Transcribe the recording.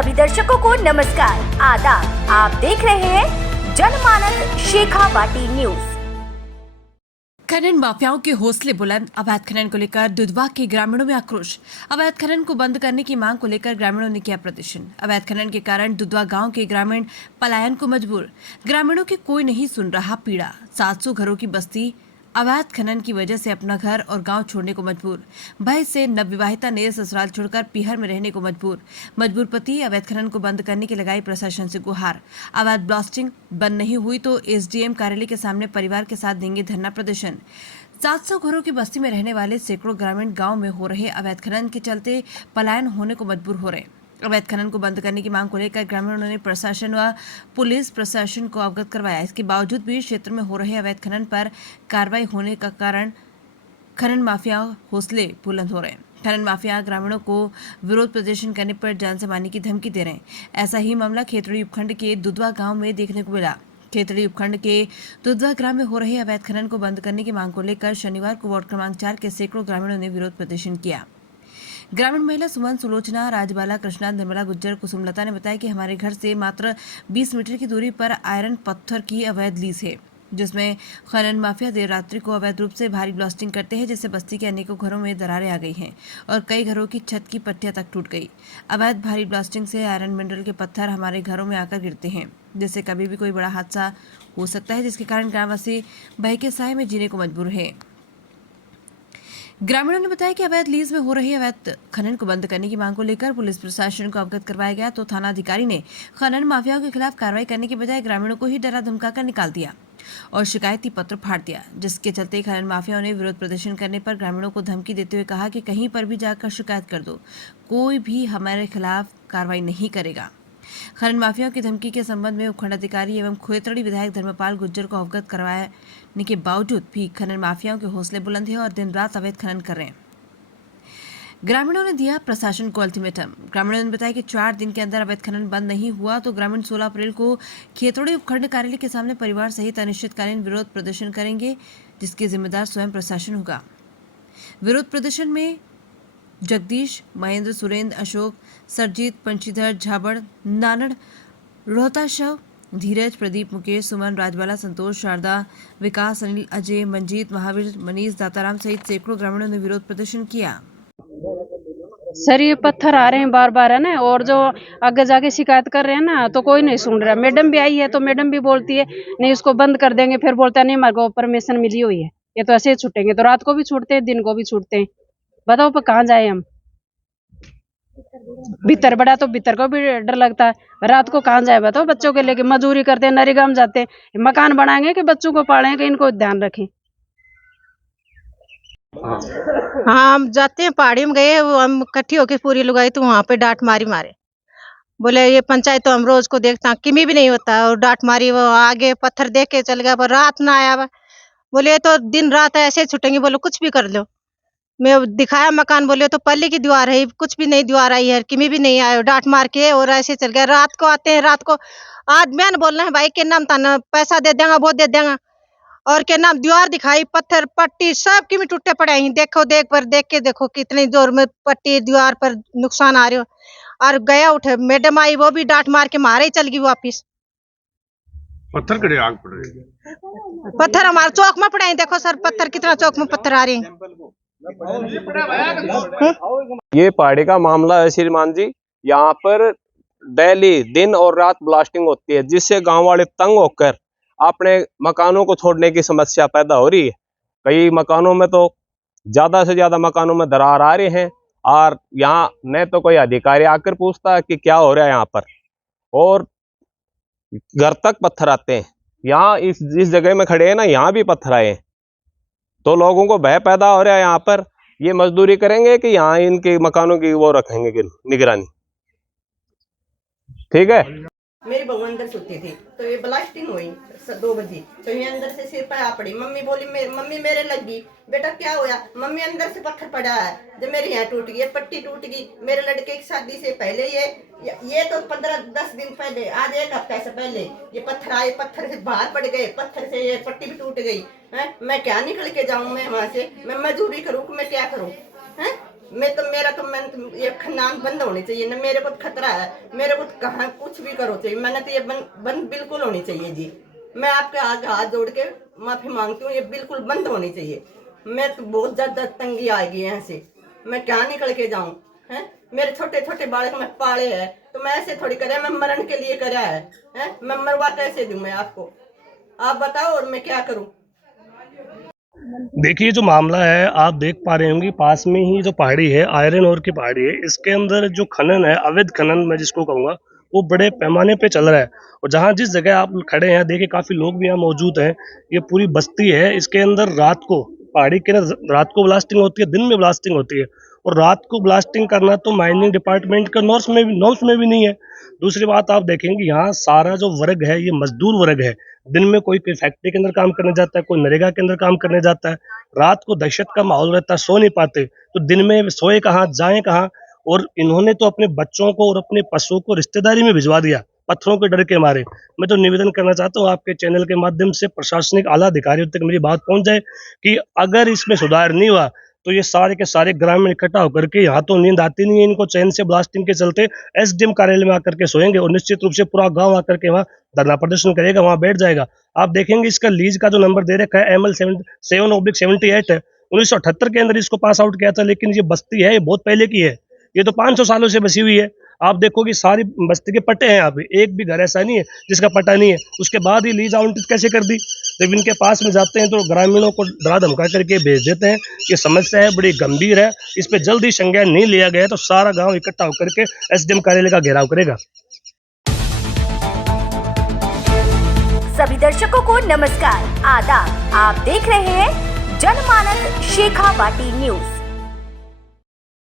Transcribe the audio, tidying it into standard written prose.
सभी दर्शकों को नमस्कार, आदाब। आप देख रहे हैं जनमानस शेखावाटी न्यूज। खनन माफियाओं के हौसले बुलंद, अवैध खनन को लेकर दुधवा के ग्रामीणों में आक्रोश। अवैध खनन को बंद करने की मांग को लेकर ग्रामीणों ने किया प्रदर्शन। अवैध खनन के कारण दुधवा गांव के ग्रामीण पलायन को मजबूर। ग्रामीणों की कोई नहीं सुन रहा पीड़ा। 700 घरों की बस्ती अवैध खनन की वजह से अपना घर और गांव छोड़ने को मजबूर। भय से नवविवाहिता ने ससुराल छोड़कर पीहर में रहने को मजबूर पति। अवैध खनन को बंद करने की लगाई प्रशासन से गुहार। अवैध ब्लास्टिंग बंद नहीं हुई तो एसडीएम कार्यालय के सामने परिवार के साथ देंगे धरना प्रदर्शन। 700 घरों की बस्ती में रहने वाले सैकड़ों ग्रामीण गांव में हो रहे अवैध खनन के चलते पलायन होने को मजबूर हो रहे। अवैध खनन को बंद करने की मांग को लेकर ग्रामीणों ने प्रशासन व पुलिस प्रशासन को अवगत करवाया। इसके बावजूद भी क्षेत्र में हो रहे अवैध खनन पर कार्रवाई होने का कारण खनन माफिया हौसले बुलंद हो रहे हैं। खनन माफिया ग्रामीणों को विरोध प्रदर्शन करने पर जान से मारने की धमकी दे रहे हैं। ऐसा ही मामला खेतड़ी उपखंड के दुधवा गांव में देखने को मिला। खेतड़ी उपखंड के दुधवा ग्राम में हो रहे अवैध खनन को बंद करने की मांग को लेकर शनिवार को वार्ड क्रमांक 4 के सैकड़ों ग्रामीणों ने विरोध प्रदर्शन किया। ग्रामीण महिला सुमन, सुलोचना, राजबाला, कृष्णा, निर्मला गुज्जर, कुसुमलता ने बताया कि हमारे घर से मात्र 20 मीटर की दूरी पर आयरन पत्थर की अवैध लीज है, जिसमें खनन माफिया देर रात्रि को अवैध रूप से भारी ब्लास्टिंग करते हैं, जिससे बस्ती के अनेकों घरों में दरारें आ गई हैं और कई घरों की छत की पट्टियां तक टूट गई। अवैध भारी ब्लास्टिंग से आयरन मिनरल के पत्थर हमारे घरों में आकर गिरते हैं, जिससे कभी भी कोई बड़ा हादसा हो सकता है, जिसके कारण ग्रामवासी भय के साए में जीने को मजबूर है। ग्रामीणों ने बताया कि अवैध लीज में हो रही अवैध खनन को बंद करने की मांग को लेकर पुलिस प्रशासन को अवगत करवाया गया तो थाना अधिकारी ने खनन माफियाओं के खिलाफ कार्रवाई करने के बजाय ग्रामीणों को ही डरा धमकाकर निकाल दिया और शिकायती पत्र फाड़ दिया, जिसके चलते खनन माफियाओं ने विरोध प्रदर्शन करने पर ग्रामीणों को धमकी देते हुए कहा कि कहीं पर भी जाकर शिकायत कर दो, कोई भी हमारे खिलाफ कार्रवाई नहीं करेगा। खनन माफियाओं की धमकी के संबंध में उपखंड अधिकारी एवं खेतड़ी विधायक धर्मपाल गुज्जर को अवगत करवाने के बावजूद भी खनन माफियाओं के हौसले बुलंद हैं और दिन रात अवैध खनन कर रहे हैं। ग्रामीणों ने दिया प्रशासन को अल्टीमेटम। ग्रामीणों ने बताया कि 4 दिन के अंदर अवैध खनन बंद नहीं हुआ तो ग्रामीण 16 अप्रैल को खेतड़ी उपखंड कार्यालय के सामने परिवार सहित अनिश्चितकालीन विरोध प्रदर्शन करेंगे, जिसके जिम्मेदार स्वयं प्रशासन होगा। विरोध प्रदर्शन में जगदीश, महेंद्र, सुरेंद्र, अशोक, सरजीत, पंशीधर, झाबड़, नानड़, रोहताशव, धीरज, प्रदीप, मुकेश, सुमन, राजबाला, संतोष, शारदा, विकास, अनिल, अजय, मंजीत, महावीर, मनीष, दाताराम सहित सैकड़ों ग्रामीणों ने विरोध प्रदर्शन किया। सर ये पत्थर आ रहे हैं बार बार है ना, और जो आगे जाके शिकायत कर रहे हैं ना तो कोई नहीं सुन रहा। मैडम भी आई है तो मैडम भी बोलती है नहीं इसको बंद कर देंगे, फिर बोलता है नहीं हमारे को परमिशन मिली हुई है, ये तो ऐसे ही छूटेंगे। तो रात को भी छूटते हैं, दिन को भी छूटते हैं। बताओ पर कहाँ जाए हम? भीतर बड़ा तो भीतर को भी डर लगता है, रात को कहाँ जाए बताओ? बच्चों के लेके मजदूरी करते हैं, नरेगाम जाते हैं, मकान बनाएंगे कि बच्चों को पालेंगे, इनको ध्यान रखें। हाँ हम जाते हैं, पहाड़ी में गए, वो हम इकट्ठी होके पूरी लुगाई तो वहां पे डांट मारे बोले ये पंचायत तो हम रोज को देखता किमी भी नहीं होता, और डांट मारी। वो आगे पत्थर देख के चल गया पर रात ना आया। बोले तो दिन रात ऐसे छुटेंगे, बोलो कुछ भी कर लो। मैं दिखाया मकान, बोले तो पल्ले की दीवार है, कुछ भी नहीं दीवार आई है, किमी भी नहीं आया, डांट मार के और ऐसे चल गया। रात को आते हैं, रात को आज मैंने बोलना है भाई के नाम ताना पैसा दे देगा, वो दे देगा, और क्या नाम दीवार दिखाई, पत्थर पट्टी सब की भी टूटे पड़े हैं। देखो देख के देखो कितनी जोर में पट्टी दीवार पर नुकसान आ रहे हो। और गया उठे मैडम आई, वो भी डांट मार के मारे ही चल गई वापिस। पत्थर कड़े आग पड़ रही है। पत्थर हमारे चौक में पड़े हैं, देखो सर पत्थर कितना चौक में पत्थर आ रहे हैं। ये पहाड़ी का मामला है श्रीमान जी। यहाँ पर डेली दिन और रात ब्लास्टिंग होती है, जिससे गांव वाले तंग होकर अपने मकानों को छोड़ने की समस्या पैदा हो रही है। कई मकानों में तो ज्यादा से ज्यादा मकानों में दरार आ रहे हैं, और यहाँ न तो कोई अधिकारी आकर पूछता है कि क्या हो रहा है यहाँ पर, और घर तक पत्थर आते हैं। यहाँ इस जगह में खड़े हैं ना, यहाँ भी पत्थर आए हैं, तो लोगों को भय पैदा हो रहा है। यहाँ पर ये मजदूरी करेंगे कि यहाँ इनके मकानों की वो रखेंगे कि निगरानी। ठीक है। मेरी बहू अंदर सोती थी तो ये ब्लास्टिंग हुई 2 बजे, तो ये अंदर से सिर पर आ पड़ी। मम्मी बोली मम्मी मेरे लगी। बेटा क्या होया? मम्मी अंदर से पत्थर पड़ा है, जब मेरे यहाँ टूट गई, पट्टी टूट गई। मेरे लड़के की शादी से पहले ये तो 15-10 दिन पहले, आज 1 हफ्ते से पहले ये पत्थर आए, पत्थर से बाहर पड़ गए, पत्थर से ये पट्टी भी टूट गई है। मैं क्या निकल के जाऊँ? मैं वहाँ से मैं मजदूरी करूँ, मैं क्या करूँ? है ये खनन बंद होनी चाहिए ना, मेरे को खतरा है, मेरे को कहाँ कुछ भी करो चाहिए, मैंने तो ये बंद बिल्कुल होनी चाहिए जी। मैं आपके आगे हाथ जोड़ के माफी मांगती हूँ, ये बिल्कुल बंद होनी चाहिए। मैं तो बहुत ज्यादा तंगी आएगी यहाँ से, मैं क्या निकल के जाऊँ हैं? मेरे छोटे छोटे बालक मैं पाले हैं, तो मैं ऐसे थोड़ी करे, मैं मरण के लिए करा है? मैं मरवा कैसे दूं मैं आपको, आप बताओ और मैं क्या करूं? देखिए जो मामला है, आप देख पा रहे होंगे पास में ही जो पहाड़ी है, आयरन ओर की पहाड़ी है, इसके अंदर जो खनन है, अवैध खनन मैं जिसको कहूँगा, वो बड़े पैमाने पे चल रहा है। और जहाँ जिस जगह आप खड़े हैं, देखिए काफी लोग भी यहाँ मौजूद हैं। ये पूरी बस्ती है, इसके अंदर रात को पहाड़ी के रात को ब्लास्टिंग होती है, दिन में ब्लास्टिंग होती है। और रात को ब्लास्टिंग करना तो माइनिंग डिपार्टमेंट का नॉर्म्स में भी नहीं है। दूसरी बात आप देखेंगे, यहाँ सारा जो वर्ग है ये मजदूर वर्ग है। दिन में कोई फैक्ट्री के अंदर काम करने जाता है, कोई नरेगा के अंदर काम करने जाता है। रात को दहशत का माहौल रहता है, सो नहीं पाते, तो दिन में सोए कहाँ, जाएं कहाँ। और इन्होंने तो अपने बच्चों को और अपने पशुओं को रिश्तेदारी में भिजवा दिया, पत्थरों के डर के मारे। मैं तो निवेदन करना चाहता हूँ आपके चैनल के माध्यम से प्रशासनिक आला अधिकारियों तक मेरी बात पहुंच जाए कि अगर इसमें सुधार नहीं हुआ तो ये सारे के सारे ग्रामीण इकट्ठा होकर के, यहाँ तो नींद आती नहीं है इनको चैन से, ब्लास्टिंग के चलते एसडीएम कार्यालय में आकर के सोएंगे और निश्चित रूप से पूरा गांव आकर के वहाँ धरना प्रदर्शन करेगा, वहाँ बैठ जाएगा। आप देखेंगे इसका लीज का जो नंबर दे रखा है ML 7/78 है, 1978 के अंदर इसको पास आउट किया था। लेकिन ये बस्ती है, ये बहुत पहले की है, ये तो 500 सालों से बसी हुई है। आप देखोगे सारी बस्ती के पट्टे हैं यहाँ पे, एक भी घर ऐसा नहीं है जिसका पट्टा नहीं है। उसके बाद ही लीज आवंटित कैसे कर दी? जब इनके पास में जाते हैं तो ग्रामीणों को डरा धमका करके भेज देते हैं। ये समस्या है, बड़ी गंभीर है, इस पे जल्द ही संज्ञान नहीं लिया गया तो सारा गांव इकट्ठा होकर के एसडीएम कार्यालय का घेराव करेगा। सभी दर्शकों को नमस्कार, आदाब। आप देख रहे हैं जनमानस शेखावाटी न्यूज।